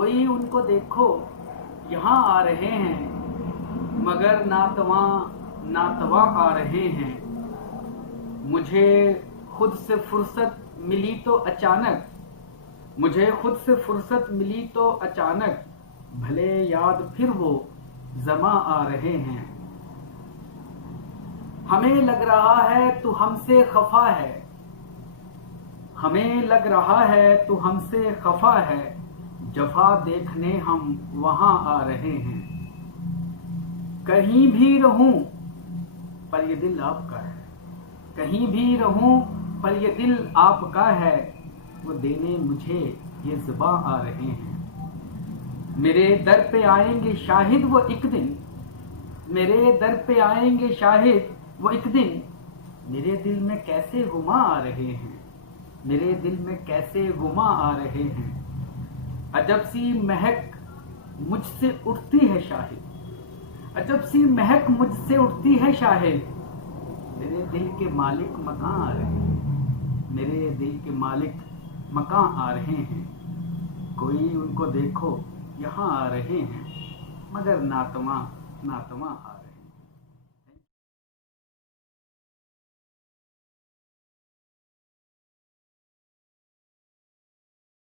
कोई उनको देखो यहाँ आ रहे हैं, मगर नातवा नातवा आ रहे हैं। मुझे खुद से फुर्सत मिली तो अचानक, मुझे खुद से फुर्सत मिली तो अचानक, भले याद फिर वो जमा आ रहे हैं। हमें लग रहा है तू हमसे खफा है, हमें लग रहा है तू हमसे खफा है, जफा देखने हम वहां आ रहे हैं। कहीं भी रहूं पर ये दिल आपका है, कहीं भी रहूं पर ये दिल आपका है, वो देने मुझे ये ज़ुबां आ रहे हैं। मेरे दर पे आएंगे शाहिद वो एक दिन, मेरे दर पे आएंगे शाहिद वो एक दिन, मेरे दिल में कैसे गुमा आ रहे हैं, मेरे दिल में कैसे गुमा आ रहे हैं। अजब सी महक मुझसे उठती है शाहिद, अजब सी महक मुझसे उठती है शाहिद, मेरे दिल के मालिक मकां आ रहे हैं, मेरे दिल के मालिक मकां आ रहे हैं। कोई उनको देखो यहाँ आ रहे हैं, मगर नातवा नातवा आ रहे हैं।